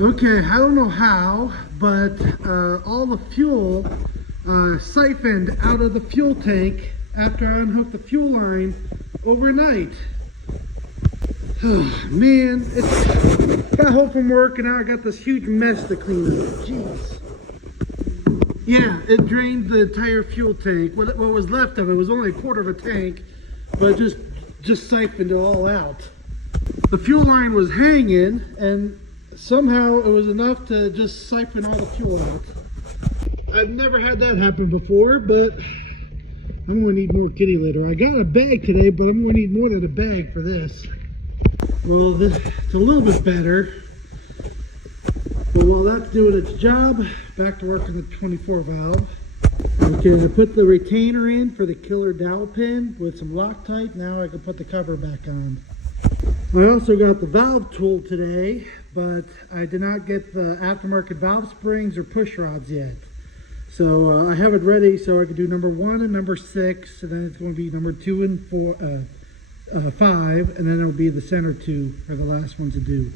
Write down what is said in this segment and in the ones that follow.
Okay, I don't know how, but all the fuel siphoned out of the fuel tank after I unhooked the fuel line overnight. Oh, man, it's got home from work and now I got this huge mess to clean up. Jeez. Yeah, it drained the entire fuel tank. What was left of it was only a quarter of a tank, but it just siphoned it all out. The fuel line was hanging and somehow it was enough to just siphon all the fuel out. I've never had that happen before, but I'm gonna need more kitty litter. I got a bag today, but I'm gonna need more than a bag for this. Well, it's a little bit better. But while that's doing its job, back to working the 24 valve. Okay, I put the retainer in for the killer dowel pin with some Loctite. Now I can put the cover back on. I also got the valve tool today, but I did not get the aftermarket valve springs or push rods yet. So I have it ready so I can do number 1 and number 6, and then it's going to be number 2 and 5, and then it'll be the center 2 are the last ones to do.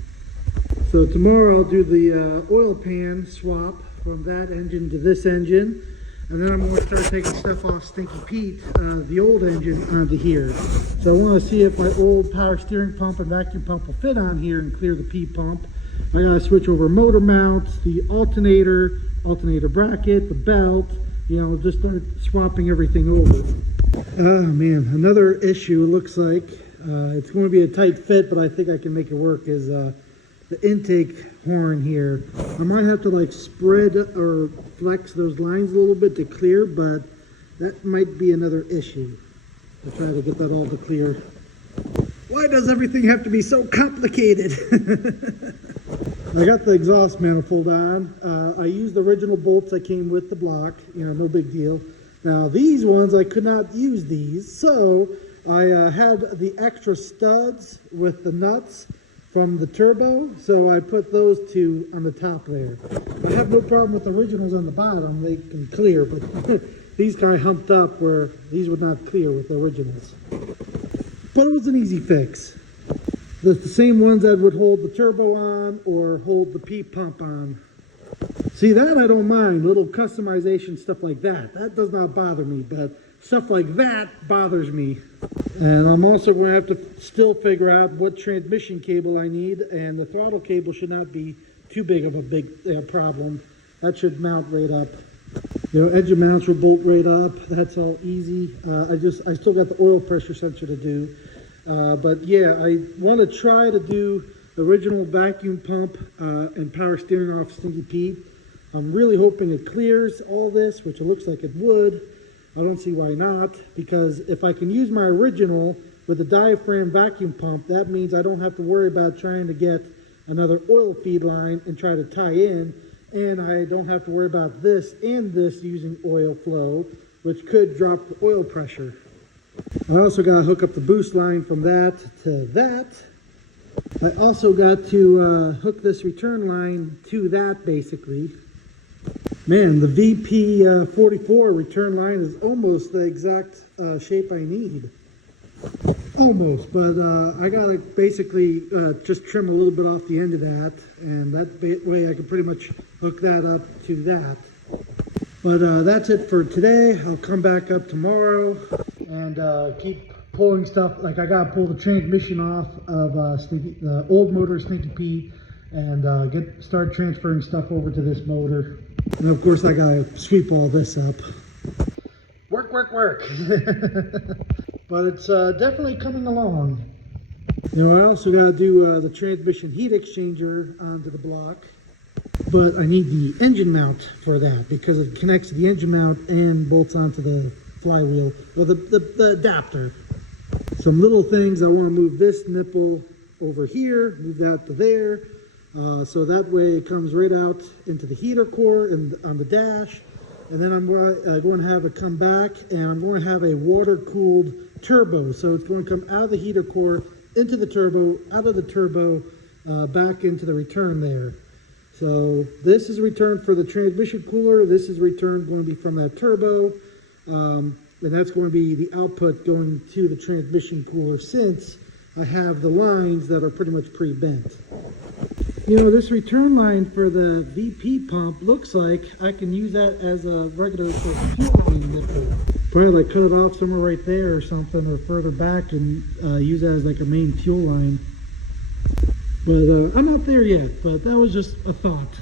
So tomorrow I'll do the oil pan swap from that engine to this engine, and then I'm going to start taking stuff off Stinky Pete, the old engine, onto here. So I want to see if my old power steering pump and vacuum pump will fit on here and clear the P pump. I got to switch over motor mounts, the alternator bracket, the belt, you know, just start swapping everything over. Oh man, another issue it looks like. It's going to be a tight fit, but I think I can make it work, is the intake horn here. I might have to like spread or flex those lines a little bit to clear, but that might be another issue. I'll try to get that all to clear. Why does everything have to be so complicated? I got the exhaust manifold on. I used the original bolts that came with the block, you know, no big deal. Now these ones, I could not use these, so I had the extra studs with the nuts from the turbo, so I put those two on the top there. I have no problem with the originals on the bottom, they can clear, but these kind of humped up where these would not clear with the originals. But it was an easy fix. The same ones that would hold the turbo on or hold the P pump on. See, that I don't mind, little customization, stuff like that. That does not bother me, but stuff like that bothers me. And I'm also going to have to still figure out what transmission cable I need, and the throttle cable should not be too big of a problem. That should mount right up. You know, engine mounts will bolt right up. That's all easy. I still got the oil pressure sensor to do. But yeah, I want to try to do the original vacuum pump and power steering off Stinky Pete. I'm really hoping it clears all this, which it looks like it would. I don't see why not, because if I can use my original with the diaphragm vacuum pump, that means I don't have to worry about trying to get another oil feed line and try to tie in, and I don't have to worry about this and this using oil flow, which could drop the oil pressure. I also got to hook up the boost line from that to that. I also got to hook this return line to that, basically. Man, the VP44 return line is almost the exact shape I need. Almost, but I gotta basically just trim a little bit off the end of that, and that way I can pretty much hook that up to that. But that's it for today. I'll come back up tomorrow and keep pulling stuff. Like I gotta pull the transmission off of the old motor Stinky Pete and start transferring stuff over to this motor. And of course I gotta sweep all this up. Work, work, work. But it's definitely coming along. You know, I also gotta do the transmission heat exchanger onto the block. But I need the engine mount for that because it connects to the engine mount and bolts onto the flywheel, or the adapter. Some little things, I want to move this nipple over here, move that to there, so that way it comes right out into the heater core and on the dash. And then I'm going to have it come back, and I'm going to have a water-cooled turbo. So it's going to come out of the heater core, into the turbo, out of the turbo, back into the return there. So this is return for the transmission cooler. This is return going to be from that turbo. And that's going to be the output going to the transmission cooler, since I have the lines that are pretty much pre-bent. You know, this return line for the VP pump looks like I can use that as a regular sort of fueling nipple. Probably like cut it off somewhere right there or something, or further back, and use that as like a main fuel line. But I'm not there yet, but that was just a thought.